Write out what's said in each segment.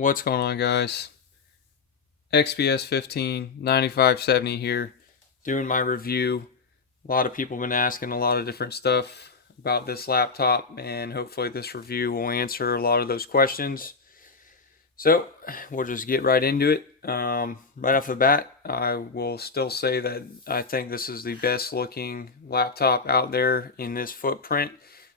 What's going on, guys? XPS 15 9570 here, doing my review. A lot of people have been asking a lot of different stuff about this laptop, and hopefully this review will answer a lot of those questions. So we'll just get right into it. Right off the bat, I will still say that I think this is the best looking laptop out there in this footprint.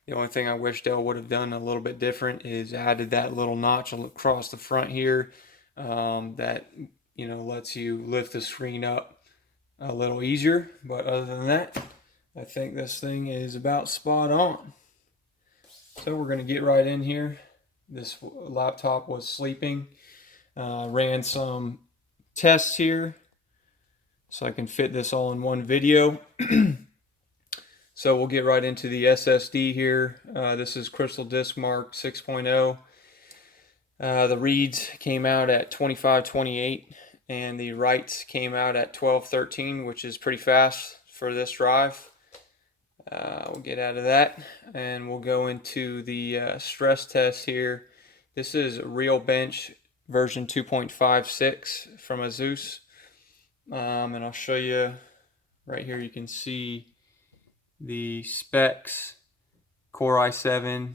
The only thing I wish Dell would have done a little bit different is added that little notch across the front here, that lets you lift the screen up a little easier. But other than that, I think this thing is about spot on. So we're going to get right in here. This laptop was sleeping. Ran some tests here so I can fit this all in one video. So we'll get right into the SSD here. This is Crystal Disk Mark 6.0. The reads came out at 2528 and the writes came out at 1213, which is pretty fast for this drive. We'll get out of that and we'll go into the stress test here. This is Real Bench version 2.56 from Asus, and I'll show you right here. You can see the specs: Core i7,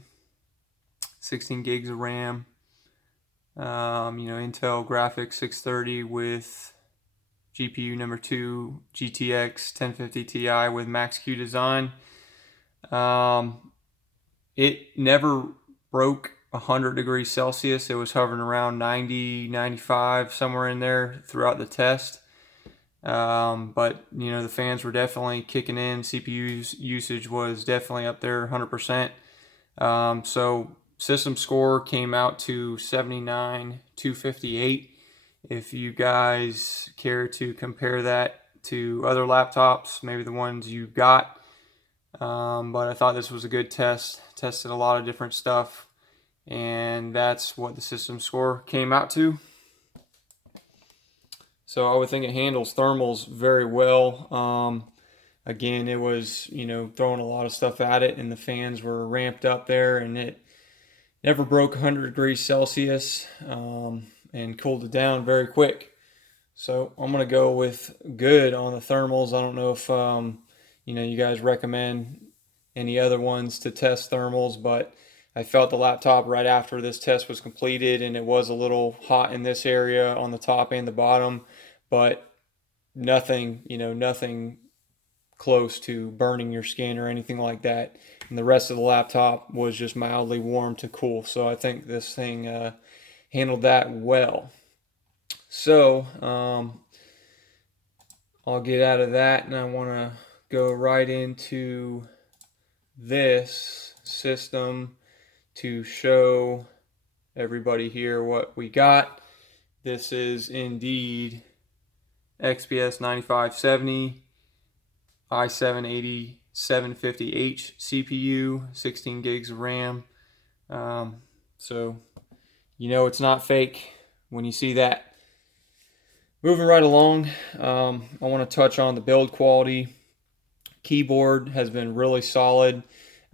16 gigs of RAM, Intel graphics 630 with GPU number 2 GTX 1050 Ti with Max-Q design. It never broke 100 degrees Celsius. It was hovering around 90, 95, somewhere in there throughout the test. But the fans were definitely kicking in. CPU usage was definitely up there 100%. So system score came out to 79,258. If you guys care to compare that to other laptops, maybe the ones you got. But I thought this was a good test. Tested a lot of different stuff, and that's what the system score came out to. So I would think it handles thermals very well. Again, it was throwing a lot of stuff at it, and the fans were ramped up there, and it never broke 100 degrees Celsius, and cooled it down very quick. So I'm gonna go with good on the thermals. I don't know if you guys recommend any other ones to test thermals, but I felt the laptop right after this test was completed, and it was a little hot in this area on the top and the bottom, but nothing close to burning your skin or anything like that. And the rest of the laptop was just mildly warm to cool. So I think this thing handled that well. So I'll get out of that, and I want to go right into this system to show everybody here what we got. This is indeed XPS 9570 i7 8750H CPU, 16 gigs of RAM. So it's not fake when you see that. Moving right along, I want to touch on the build quality. Keyboard has been really solid.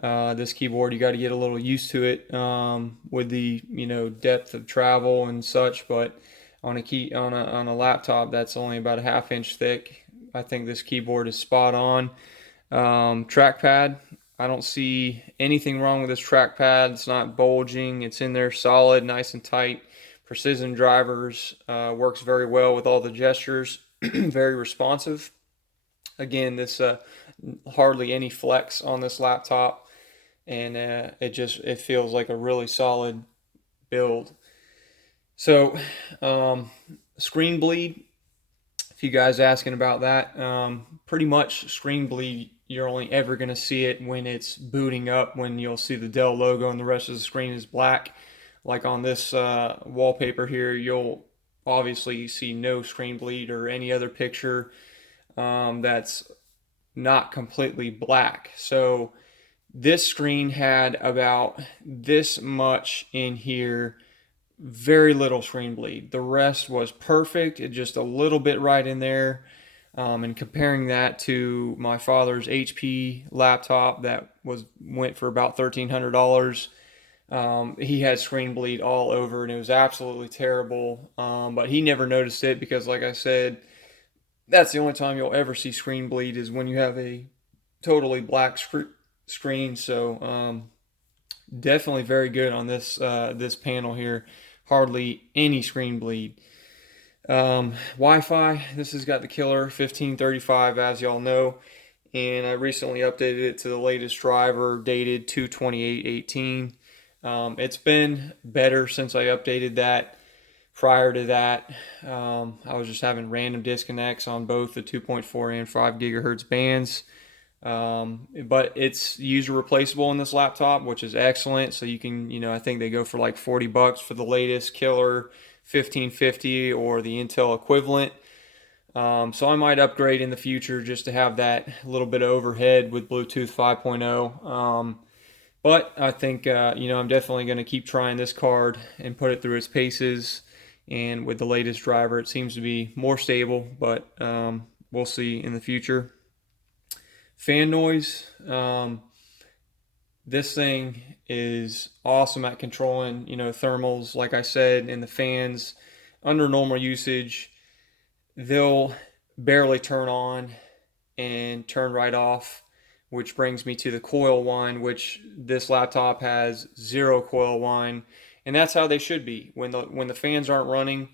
This keyboard, you got to get a little used to it with the depth of travel and such. But on a laptop that's only about a ½ inch thick, I think this keyboard is spot on. Trackpad, I don't see anything wrong with this trackpad. It's not bulging. It's in there solid, nice and tight. Precision drivers, works very well with all the gestures. Very responsive. Again, this hardly any flex on this laptop, and it feels like a really solid build. So screen bleed, if you guys asking about that, pretty much screen bleed, you're only ever going to see it when it's booting up, when you'll see the Dell logo and the rest of the screen is black. Like on this wallpaper here, you'll obviously see no screen bleed, or any other picture that's not completely black. So this screen had about this much in here, very little screen bleed. The rest was perfect. It just a little bit right in there. And comparing that to my father's HP laptop that went for about $1,300, He had screen bleed all over, and it was absolutely terrible. But he never noticed it because, like I said, that's the only time you'll ever see screen bleed is when you have a totally black screen. So definitely very good on this panel here. Hardly any screen bleed. Wi-Fi. This has got the killer 1535, as y'all know, and I recently updated it to the latest driver, dated 2/28/18. It's been better since I updated that. Prior to that, I was just having random disconnects on both the 2.4 and 5 gigahertz bands. But it's user replaceable in this laptop, which is excellent. So you can, I think they go for like $40 for the latest killer 1550 or the Intel equivalent. So I might upgrade in the future just to have that little bit of overhead with Bluetooth 5.0. But I think, I'm definitely going to keep trying this card and put it through its paces. And with the latest driver, it seems to be more stable, but we'll see in the future. Fan noise. This thing is awesome at controlling, thermals, like I said, and the fans under normal usage, they'll barely turn on and turn right off, which brings me to the coil whine, which this laptop has zero coil whine, and that's how they should be. When the fans aren't running,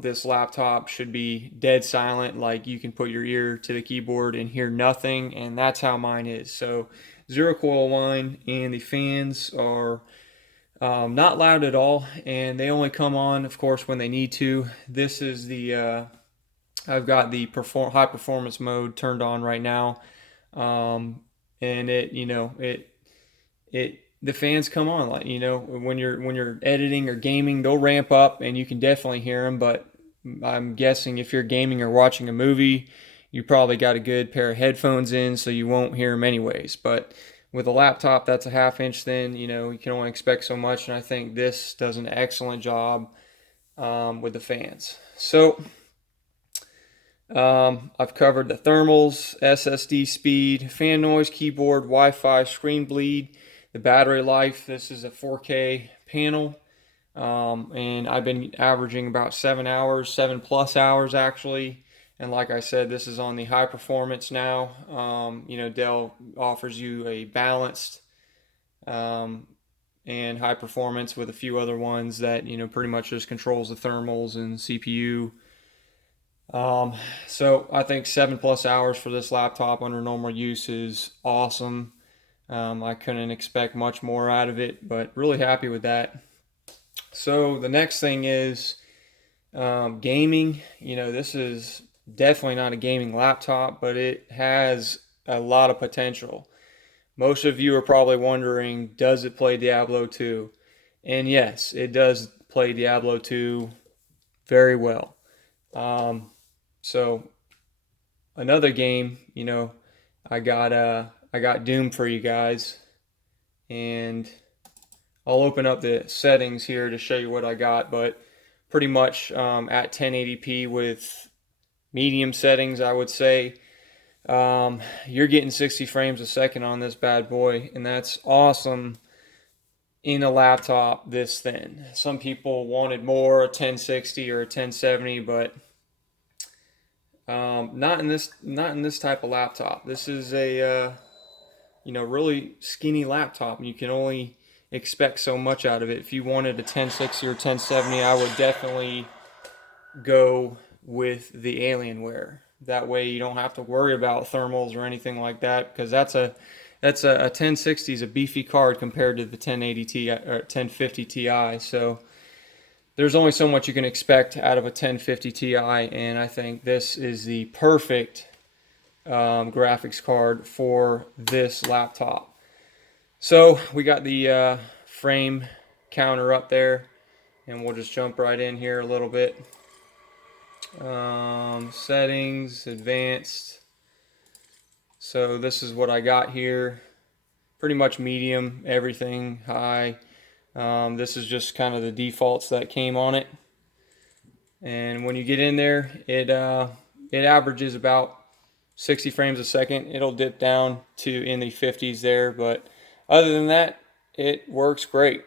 this laptop should be dead silent, like you can put your ear to the keyboard and hear nothing, and that's how mine is. So zero coil whine, and the fans are not loud at all, and they only come on, of course, when they need to. This is the I've got the high performance mode turned on right now, and it the fans come on, like, when you're editing or gaming, they'll ramp up and you can definitely hear them. But I'm guessing if you're gaming or watching a movie, you probably got a good pair of headphones in, so you won't hear them anyways. But with a laptop that's a half-inch thin, you can only expect so much, and I think this does an excellent job with the fans. So I've covered the thermals, SSD speed, fan noise, keyboard, Wi-Fi, screen bleed, the battery life. This is a 4K panel, and I've been averaging about 7 hours, 7+ hours actually. And like I said, this is on the high performance now. Dell offers you a balanced and high performance with a few other ones that pretty much just controls the thermals and CPU. So I think 7+ hours for this laptop under normal use is awesome. I couldn't expect much more out of it, but really happy with that. So the next thing is gaming. This is definitely not a gaming laptop, but it has a lot of potential. Most of you are probably wondering, does it play Diablo 2? And yes, it does play Diablo 2 very well. So another game, I got Doom for you guys, and I'll open up the settings here to show you what I got. But pretty much at 1080p with medium settings, I would say you're getting 60 frames a second on this bad boy, and that's awesome in a laptop this thin. Some people wanted more, a 1060 or a 1070, but not in this type of laptop. This is a really skinny laptop, and you can only expect so much out of it. If you wanted a 1060 or 1070, I would definitely go with the Alienware. That way you don't have to worry about thermals or anything like that, because that's a 1060 is a beefy card compared to the 1080 Ti or 1050 Ti. So there's only so much you can expect out of a 1050 Ti, and I think this is the perfect graphics card for this laptop. So we got the frame counter up there, and we'll just jump right in here a little bit. Settings, advanced. So this is what I got here. Pretty much medium, everything high. This is just kind of the defaults that came on it. And when you get in there, it averages about 60 frames a second. It'll dip down to in the 50s there, but other than that, it works great.